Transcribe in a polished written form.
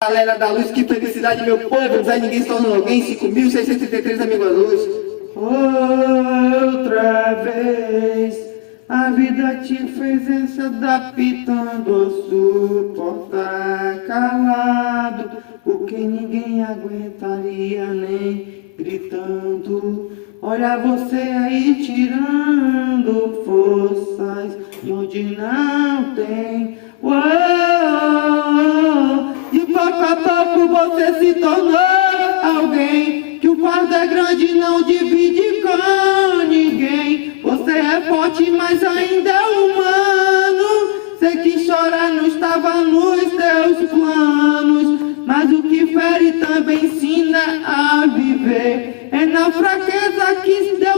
Galera da luz, que felicidade, meu povo, Zé ninguém se tornou alguém, 5.633 amigos à luz. Outra vez, a vida te fez se adaptando a suportar calado, porque ninguém aguentaria nem gritando. Olha você aí tirando forças de onde não tem. De pouco a pouco você se tornou alguém, que o fardo é grande e não divide com ninguém. Você é forte, mas ainda é humano. Sei que chorar não estava nos teus planos, mas o que fere também ensina a viver. É na fraqueza que Deus